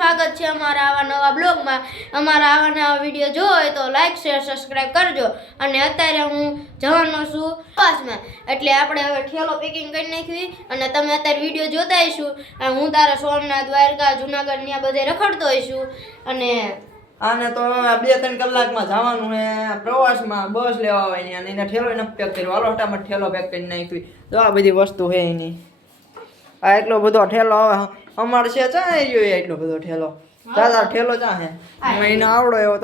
સ્વાગત છે અમારા આવા નવા બ્લોગમાં. અમારા આવા નવા વિડીયો જોવો હોય તો લાઈક શેર સબસ્ક્રાઇબ કરજો. અને અત્યારે હું જવાનો છું પ્રવાસમાં, એટલે આપણે હવે ઠેલો પેકિંગ કરી નાખવી. અને તમે અત્યારે વિડીયો જોતા હશો. હું તારા સોમનાથ, દ્વારકા, જુનાગઢ ને આ બધે રખડતો હશું. અને આને તો 2-3 કલાકમાં જવાનું હે પ્રવાસમાં. બસ લેવા આવે ને એને ઠેલો ન પેક કર્યો. હાલો ફટાફટ ઠેલો પેક કરી નાખવી. તો આ બધી વસ્તુ હે એની. આ એટલો બધો ઠેલો હવે અમાર છે ચા રહ્યો એટલો બધો ઠેલો. દાદા ઠેલો ચા હે એને આવડો એવો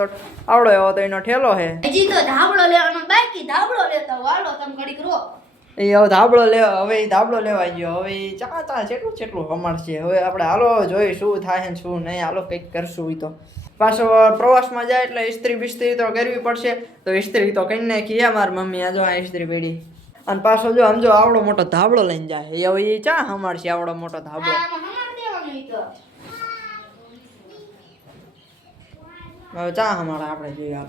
તો એનો ઠેલો હે. હજી તો ધાબળો લેવાનો બાકી. ધાબળો લેતા વાલો તમે ઘડીક રો. એ હવે ધાબળો લેવા હવે ધાબળો લેવા ગયો. હવે ચા જેટલું અમારશે. હવે આપણે હાલો જોઈ શું થાય ને શું નહીં. હાલો કંઈક કરશું. તો પાછો પ્રવાસમાં જાય એટલે ઇસ્ત્રી બિસ્ત્રી તો કરવી પડશે. તો ઇસ્ત્રી તો કરી નાખી મારી મમ્મી. આ જો આ ઇસ્ત્રી પડી. અને પાછો જો સમજો આવડો મોટો ધાબળો લઈને જાય. હવે એ ચા હમાડશે આવડો મોટો ધાબળો. હવે ચા હમાડા આપણે જોઈએ.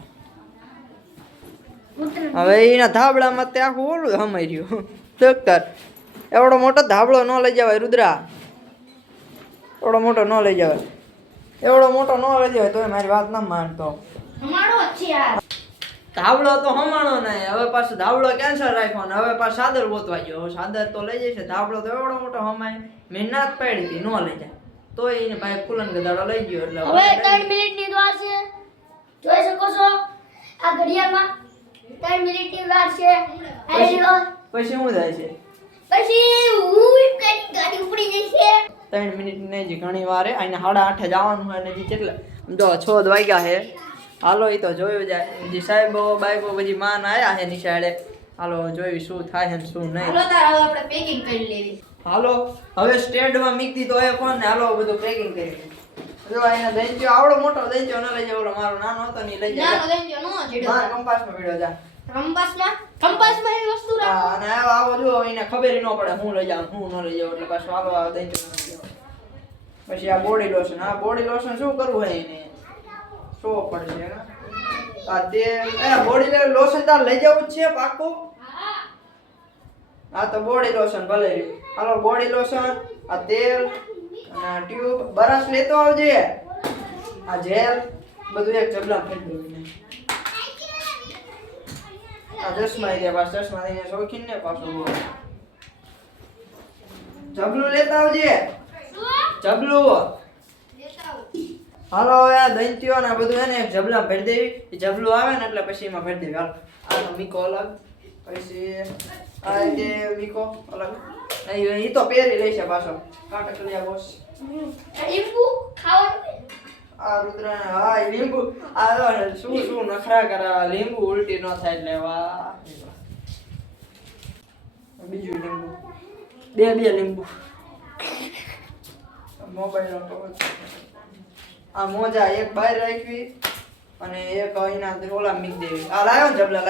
હવે એના ધાબળામાં તે આખું ઓલું હમાઈ રહ્યું. ડોક્ટર એવડો મોટો ધાબળો ન લઈ જવાય રુદ્રા. એવડો મોટો ન લઈ જવાય. એવડો મોટો ન લઈ જવાય તો મારી વાત ના માનતો. ધાબળો તો હમાણો નહીં. હવે પાછો ધાબળો કેન્સલ રાખ્યો ને હવે પાછો સાદર ગોતવા ગયો. હવે સાદર તો લઈ જશે. ધાબળો તો એવડો મોટો હમાય. મહેનત પડી હતી ન લઈ જાય તો એને ભાઈ ફૂલન ગદાડો લઈ ગયો. એટલે હવે 3 મિનિટની વાર છે. જોઈ શકો છો આ ઘડિયાળમાં 3 મિનિટની વાર છે. પછી શું થાય છે? પછી હું ગાડી ઉપડી જશે. 3 મિનિટ ને જ ઘણી વાર હે. આને 8:30 જવાનું હોય ને હજી કેટલા જો 6 વાગ્યા હે. હાલો એ તો જોયું જાય. હજી સાહેબો બાઈકો બધી માન આયા હે નિશાળે. હાલો જોઈ શું થાય ને શું નહીં. હાલો તાર હવે આપણે પેકિંગ કરી લેવી. હાલો હવે સ્ટેન્ડમાં મૂકી દીધો એ ફોન ને હાલો બધું પેકિંગ કરી. જો આને દઈજો આવડો મોટો દઈજો ન લઈ જાવ. ઓલો મારો નાનો હતો ને લઈ જાય. નાનો દઈજો નો જીડો. હા કંપાસમાં પડ્યો જા. કંપાસમાં એવી વસ્તુ રાખો. હા અને આવો જો એને ખબર ન પડે હું લઈ જાઉં હું ન લઈ જાઉં. એટલે પાછો હાલો આ દઈજો. પછી આ બોડી લોશન. આ બોડી લોશન શું કરવું હે એને શો પડશે ને. આ તે બોડી લોશન તાર લઈ જવું જ છે પાક્કું. હા તો બોડી લોશન ભલે રહ્યું. હાલો બોડી લોશન આ તેલ અને ટ્યુબ બરસ લેતો આવજે. આ જેલ બધું એક જબલા ફેરવી દઉં. આ ચશ્મા દે પાછ ચશ્મા દઈને શોખીન ને પાછો જબલું લેતા આવજે. જબલું હાલો હવે આ દંત્યો ને બધું એને એક જબલા ભરી દેવી. એ જબલું આવે ને એટલે પછી એમાં ભરી દેવી. હાલો આનો મીકો અલગ પછી આ જે મીકો અલગ. એ તો પહેરી લેશે પાછો કાટકલિયા બોસ. લીંબુ ખાવાનું. આ રુદ્રા હા લીંબુ આ શું નખરા કરે. લીંબુ ઉલટી ન થાય એટલે વાહ. બીજું લીંબુ બે લીંબુ. મોબાઈલ નો કવર. આ મોજા એક બહાર રાખવી અને એક અહીંના ઓલા મીક દેવી. આ લાયો ને જબલા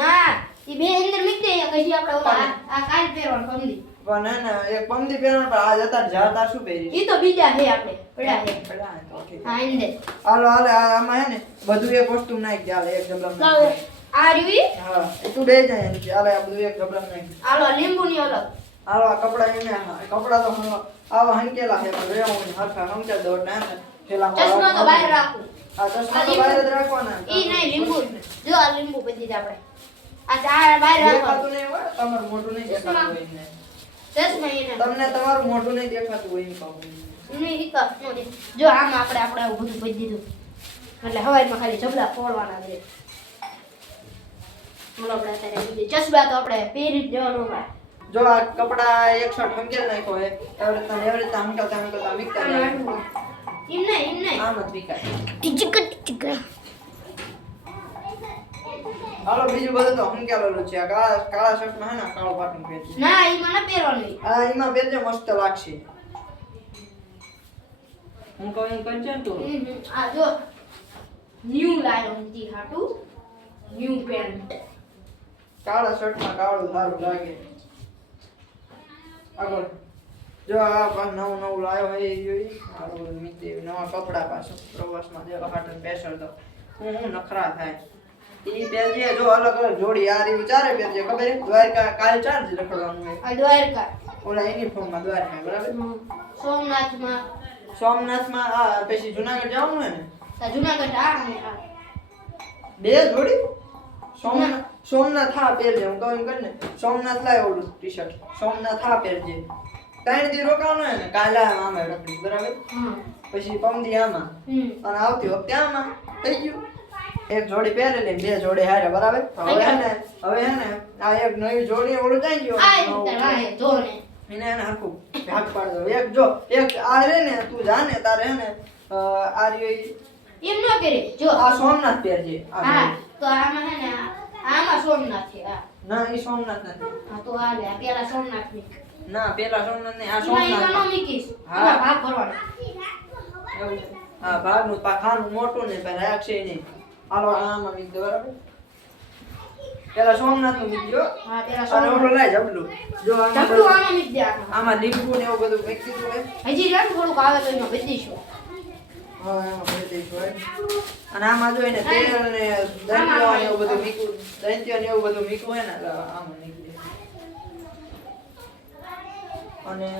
ના ઈ બે અંદર મિક્સ દે પછી આપણે ઓલા આ કાલ પહેરવાનું પમદી. પણ ના એક પમદી પહેરવાનું. પણ આ જતા જાતા શું પહેરી? ઈ તો બીજા છે આપણે પડ્યા છે. હા ઇંદે હાલો આમાં હે ને બધું એક વસ્તુ નાખ દે. હાલે એક જબલા લાવ આ રીવી. હા તું બે જાય ને હાલે આ બધું એક જબલા નાખ. હાલો લીંબુ ની અલગ. હાલો આ કપડા એને કપડા તો આવા હંકેલા છે પણ રેવું હરખા હંકેલ દો ને પેલા ચશ્મા તો બહાર રાખું. આ ચશ્મા તો બહાર જ રાખવાના. ઈ નહીં લીંબુ. જો આ લીંબુ બધી આપણે આ ચાર બહાર રાખવાનું. દેખાતું નહીં હોય તમારું મોઢું નહીં દેખાતું હોય ને. ચશ્મા એને તમને તમારું મોઢું નહીં દેખાતું હોય એમ કહું. નહીં ઈ કસ નો દે. જો આમ આપણે આવું બધું ભરી દીધું એટલે હવાઈમાં ખાલી જબલા ફોડવાના છે. બોલો આપણે અત્યારે બીજે ચશ્મા તો આપણે પહેરી જ જવાનું હોય. જો આ કપડા એક શર્ટ હંકેલ નાખ્યો હે એવી રીતના હંકેલતા વીકતા જાય. એમ નહીં આમ જ વીકાય. ટીચક હાલો બીજું બધું તો હંકેલેલું છે. આ કાળા શર્ટમાં હે ને કાળો પાટું પહેરજો. ના ઈ મને પહેરવાનું. આ એમાં પહેરજો મસ્ત લાગશે. હું કહું એમ કરજે ને તું. આ જો ન્યુ લાયો જી હાટુ ન્યુ પેન્ટ. કાળા શર્ટમાં કાળું સારું લાગે. આગળ જો આ પાછું નવું લાયો હે એ જોઈ. હારું મીતે નવા કપડા પાછો પ્રવાસમાં જેવા હાટન પેશર તો હું નખરા થાય. ઈ પહેરજે જો અલગ જોડી આ રીવી ચારે પહેરજે. ખબર હે દ્વારકા કાલ ચાર જ રખડવાનું હોય. આ દ્વારકા ઓલા યુનિફોર્મમાં દ્વારકા બરાબર. સોમનાથમાં સોમનાથમાં આ પછી જુનાગઢ જવાનું હે ને તો જુનાગઢ આ અને આ. બે જોડી સોમનાથ હા પહેરજે હું કહું એમ કર ને સોમનાથ લાય ઓલું ટી-શર્ટ સોમનાથ હા પહેરજે 3 દી રોકાવાનું હે ને કાલે આમાં રખડી બરાબર હા. પછી પમદી આમાં અને આવતી વખતે આમાં થઈ ગયું એક જોડી પહેરે લે બે જોડી હારે બરાબર હવે હે ને આ એક નવી જોડી ઓલું જાય ગયો આ રીતે વાહે જો ને. એને હરખું ભાગ પાડ દો એક જો એક આ રે ને તું જાને તારે હે ને આ રે એમ ન કરે જો. આ સોમનાથ પહેરજે હા તો આમાં હે ને આમાં સોમનાથ છે આ. ના એ સોમનાથ નથી હા તો આ લે આ પેલા સોમનાથ ની. ના પેલા સોમનાથ ને આ એમાં સોમનાથ નો મીકીશ. હા. એમાં ભાગ ભરવાનો. એવું છે. હા ભાગનું પાખાનું મોટું ને પણ રાખશે નહીં હાલો આમાં મીક દો બરાબર પેલા સોમનાથ નું મીક દો હા પેલા અને સોમનાથ. ઓલો લાય જબલું જો ઢબલું આમાં મીક દે આમાં. આમાં લીંબુ ને એવું બધું મીકી દીધું હોય હજી રેમ થોડુંક આવે તો એમાં ભરી દઈશું. હા એમાં ભરી દઈશું હોય અને આમાં જો એને તેલ ને દંતિયો ને એવું બધું મીકું દંતિયો ને એવું બધું મીકું હોય ને એટલે આમાં નીકળે અને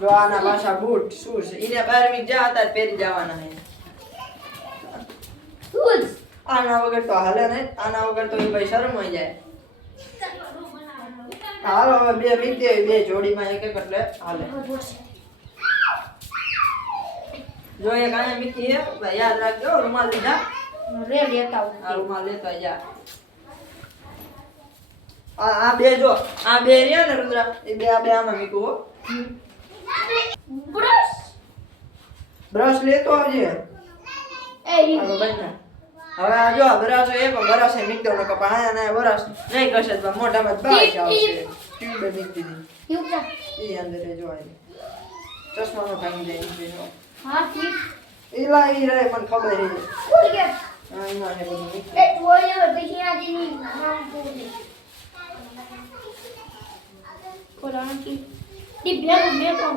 જો આના પાછા બૂટ શૂઝ એને 12મી જા હતા પહેરી જવાના હે શૂઝ. આના વગર તો હાલે નહીં આના વગર તો એ ભાઈ શરમાઈ જાય હાલો હવે બે મીક દે બે જોડીમાં એક એક એટલે હાલે જો એક આયા મીકી હે ભાઈ યાદ રાખજો રૂમાલ લીધા રે લેતા આ આવું. રૂમાલ લેતા જા આ બે જો આ બે રહ્યા ને રુદ્રા એ બે આ બે આમાં મીકું હો બ્રશ બ્રશ લેતો આવજે એ હાલો બંને હવે આ જો બ્રશ એ પણ બ્રશ એ મીક દો ને કપા આયા ને બ્રશ નહીં કશે તો મોઢામાં બાઈ આવશે ટ્યુબ મીક દીધી યુક્તા ઈ અંદર જો આવી ચશ્માનો ભાંગી જાય છે હા ઠીક ઈલા ઈ રે મને ખબર છે ઉડ ગયા આ એમાં છે બધું મીક એ જોઈ લે પછી આ દીની નામ બોલે કોલાન કી ટીપ ભેગું બેઠો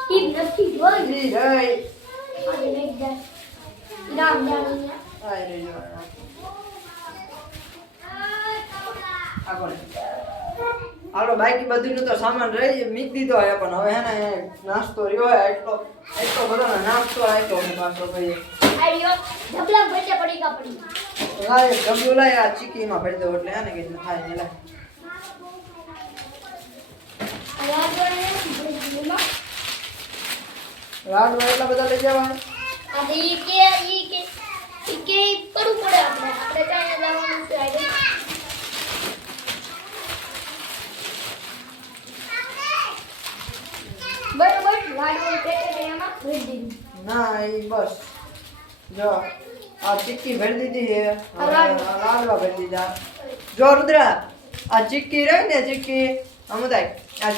ટીપ નથી જોઈ ઈ રે આજે લઈ જાય રામ જાણ આ રે જો આ કોણ હાલો બાકી બધું તો સામાન રહી મીક દીધો હે પણ હવે હે ને નાસ્તો રહ્યો હે એટલો બધો ને નાસ્તો આપ્યો હે પાછો ભાઈ આયો ઢબલા ભેટે પડી કા પડી લાય ગબ્બુ લાય આ ચીકીમાં ભરી દો એટલે હે ને કે થાય ને લાય આયા જોડે ભેટમાં લાડવા એટલા બધા લઈ જવા આ ઈ કે કરવું પડે આપણે ચાઈને જવાનું છે આઈ બરોબર લાડવો પેટે એમાં ભરી દીધું ના એ બસ જો આ ચીક્કી ભરી દીધી હે હવે આ લાડવા ભરી દીધા જો રુદ્રા આ ચીક્કી રહી ને ચીક્કી આમ થાય આ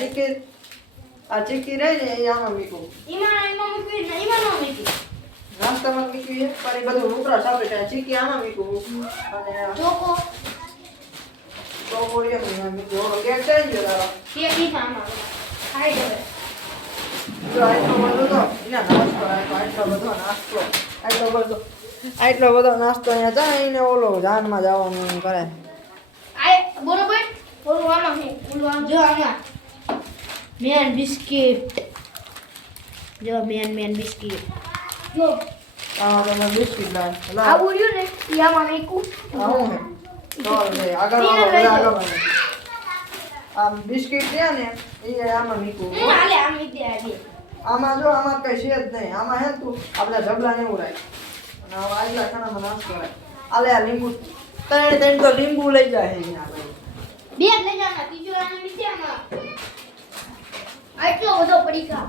ચીક્કી રહી ને એ આમાં મીકું ઈમાં મૂકવી ને ઈમાં ન મૂકી. નાસ્તામાં મીકવી હે પણ એ બધું ઉપરા સાપે છે ચીક્કી આમાં મીકું અને ચોકો તો બોરીએ મીકું ઓલો કેક ચાઈ ગયો તારો કે ઈ આમાં ખાઈ જવે. જો આટલો બધો તો એના નાસ્તો આટલો બધો નાસ્તો આટલો બધો નાસ્તો અહીંયા જાય ઓલો જાનમાં જવાનું કરે આ બરોબર ઓલું આમાં છે ઓલું આમ જો આમાં મેન બિસ્કિટ જો મેન બિસ્કિટ જો આમાં તમે બિસ્કિટ લાવ આવું રહ્યું ને ઈ આમાં મેકું આવું હે ચાલ ભાઈ આગળ આગળ આમ બિસ્કિટ છે ને એ આમાં મીકું હાલે આમ ઈ દે આમાં જો આમાં કઈ છે જ નહીં આમાં હે ને તું આપણે જબલા ને એવું રાખ અને આવા આગલા ખાનામાં નાસ્તો રાખ આલે આ લીંબુ ત્રણ તો લીંબુ લઈ જાય અહીંયા બે જ લઈ જાના ત્રીજો આને નીચે આમાં આટલો બધો પડી કા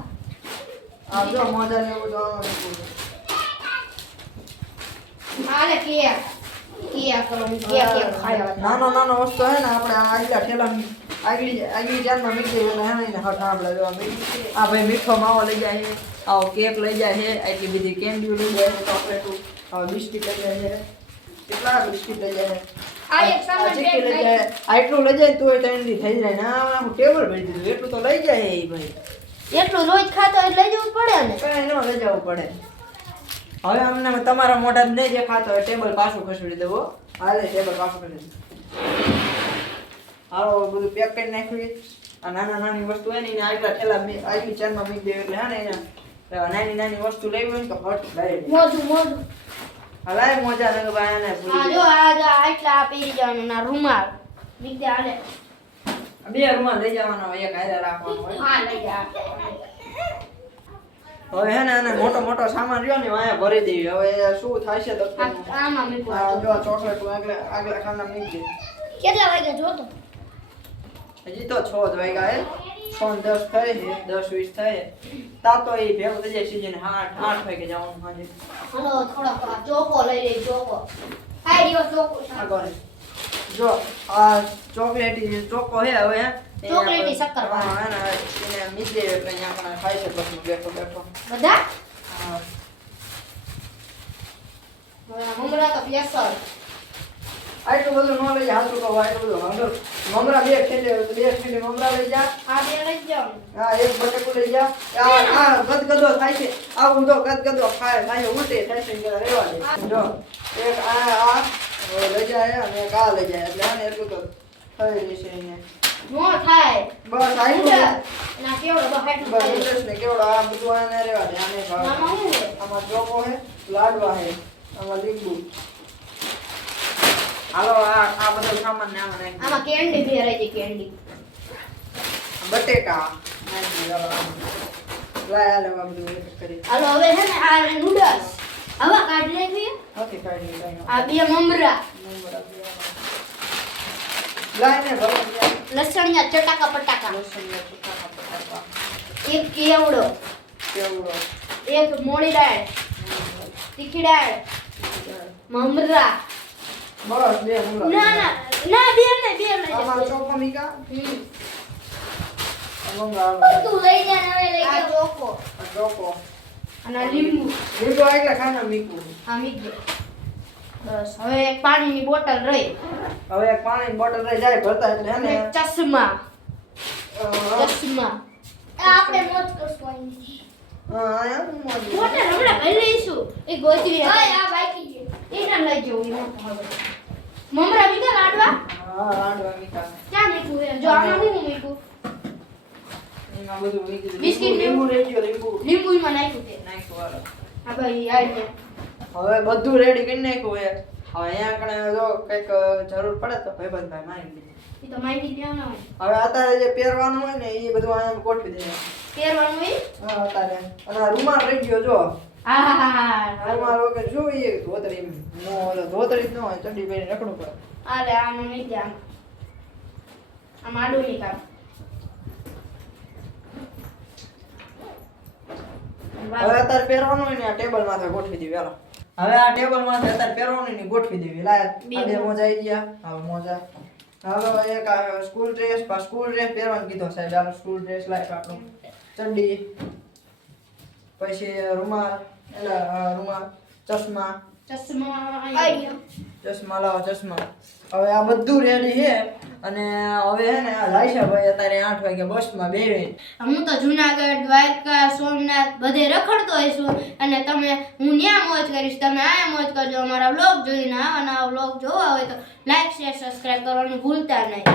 આ જો મોજા ને એવું તો આમાં મીકું હાલે કે કરો કે ખાયો નાનો વસ્તુ હે ને આપણે આ આગલા ઠેલામાં આગલી જાનમાં મીકી દઈએ એટલે હે ને હટ આપણે જો આ ભાઈ મીઠો માવો લઈ જાય છે આવો કેક લઈ જાય છે આટલી બધી કેન્ડીઓ લઈ જાય છે ચોકલેટો આવો બિસ્કિટ લઈ જાય છે કેટલા બિસ્કિટ લઈ જાય છે આ એક સામાન ચીક્કી લઈ બેગ જાય આટલું લઈ જાય તોય ત્રણથી થઈ જાય ને આ હું ટેબલ ભરી દીધું એટલું તો લઈ જાય એ ભાઈ એટલું રોજ ખાતો હોય લઈ જવું પડે ને કઈ ન લઈ જવું પડે હવે અમને તમારા મોઢા નહીં દેખાતો હોય ટેબલ પાછું ખસેડી દેવો હાલે ટેબલ પાછું કરી દે હાલો બધું પેક કરી નાખ્યું આ નાની વસ્તુ હોય ને એને આગલા ઠેલા આગલી ચારમાં મૂકી દે એટલે હા ને એને નાની નાની વસ્તુ લેવી હોય ને તો હટ લઈ લે. મોજું મોજું હલાય મોજા ને ભાઈ આને આ ભૂલી જો આ આટલા આ પહેરી જવાનું ના રૂમાલ નીકળે હાલે ગયા. બે રૂમાલ લઈ જવાનો હોય, એક હારે રાખવાનો હોય. હા લઈ જા હવે હે ને આને મોટો મોટો સામાન રહ્યો ને અહીંયા ભરી દેવી. હવે શું થાય છે તો આમાં મૂકો જો ચોકલેટ આગલા ખાના મૂકી દે. કેટલા વાગ્યા જોતો હજી તો 6 જ વાગ્યા હે. 6 ને 10 થાય છે, 10-20 થાય. તાતો એ ભેગું થઈ જાય સીઝન 8 વાગે જવાનું હાજે. હલો થોડોક આ ચોકો લઈ લે ચોકો આ રહ્યો ચોકો આગળ જો આ ચોકલેટી ચોકો હે હવે હે. ચોકલેટી શક્કરપારા. હા ને એને મીઠી દે એટલે અહીંયા આપણે ખાઈ છે પછી બેઠો બેઠો. બધા હા. હવે આ મમરા તો પેસલ આટલું બધું ન લઈ જા, હાથું કહું આટલું બધું અંદર મમરા બે ખેલી મમરા લઈ જા. આ બે લઈ જાવ હા એક બટેકું લઈ જા. આ ગદગદો થાય છે, આવું જો ગદગદો ખાય ઉલટી થાય છે એટલે રહેવા દે. જો એક આ લઈ જાય અને એક આ લઈ જાય એટલે આને એટલું તો થઈ જશે એને. નો થાય બસ આટલું જ. ના કેવડો બહાટલું બસ થાય ઇન્ટરેસ્ટ ને કેવડો આ બધું આને રહેવા દે. આને ભાવે. આમાં શું છે આમાં ચોકો હે, લાડવા હે, આમાં લીંબુ. હાલો આ બધો સામાન ને આમાં નાખી દે. આમાં કેન્ડી ભી રહી છે કેન્ડી બટેકા નાખી દે. લાય લેવા બધું એક કરી. હાલો હવે છે ને આ નૂડલ્સ હવે કાઢી નાખીએ ઓકે કાઢી લે. આ બે મમરા લાય ને ભરો દે. લસણિયા ચટાકા પટાકા લસણિયા ચૂકા પટાકા. એક કેવડો કેવડો. એક મોળી દાળ તીખી દાળ મમરા બસ બે મુલા. ના ના ના બે નહીં બે લઈ આમાં જશે. ચોકો મીકા. હમ. મંગા તું લઈ જા ને હવે લઈ આ જાઓ ચોકો ચોકો. અને આ લીંબુ લીંબુ આગળ ખાના મીકું. આ મીઠો બસ હવે એક પાણીની બોટલ રહી હવે એક પાણીની બોટલ રહી જાય ભરતા એટલે હે અને ને ચશ્મા આ અ, આપણે મોજ કરશું અહીંથી. આયા હું મોજી. બોટલ હમણાં ભરી લઈશું એ ગોતવી ઓય આ બાકી છે એને લઈ જવું એમાં તો હવે મમરા મીઠા લાડવા હા લાડવા મીકા. ક્યાં મીઠું છે જો આમાં શું મીઠું એમાં બધું મીકી દીધું. બિસ્કિટ લીંબુ રહી ગયો લીંબુ. લીંબુ એમાં નાખ્યું તે નાખ્યું હાલો. હા ભાઈ આઈ હવે બધું રેડી કરી નાખ્યું હે. હવે અહીંયા કણે જો કંઈક જરૂર પડે તો ભાઈબંધભાઈ મારી દે. એ તો માહિતી લેવાના હોય હવે અત્યારે જે પહેરવાનું હોય ને એ બધું અહીંયા ગોઠવી દે. પહેરવાનું હોય હા અત્યારે અને આ રૂમાલ રહી ગયો જો. હા હા હા રૂમાલ વગર જોઈએ ધોતરી નો ઓલો ધોતરી જ ન હોય ચડ્ડી પહેરીને રખડવું પડે. આલે આનું નહીં ધ્યાન આમ આડું નહીં કામ હવે અત્યારે પહેરવાનું હોય ને આ ટેબલ માથે ગોઠવી દેવી હાલો. હવે આ ટેબલ માથે અત્યારે પહેરવાનું ને ગોઠવી દેવી. લાય આ બે મોજા આવી ગયા. હવે મોજા હાલો એક આ સ્કૂલ ડ્રેસ પહેરવાનું કીધો સાહેબ. હાલો સ્કૂલ ડ્રેસ લાય આપણું ચડ્ડી પછી રૂમાલ રૂમાલ ચશ્મા ચશ્મા આઈ ગયો. ચશ્મા લાવો ચશ્મા. હવે આ બધું રેડી છે અને હવે હે ને આ લાઈશા ભાઈ અત્યારે 8 વાગે બસમાં બેહી. હું તો જુનાગઢ દ્વારકા સોમનાથ બધે રખડતો હોઈશું અને હું ન્યા મોજ કરીશ તમે આયા મોજ કરજો. અમારા વ્લોગ જોઈને આવા નવા વ્લોગ જોવા હોય તો લાઈક શેર સબસ્ક્રાઇબ કરવાનું ભૂલતા નહીં.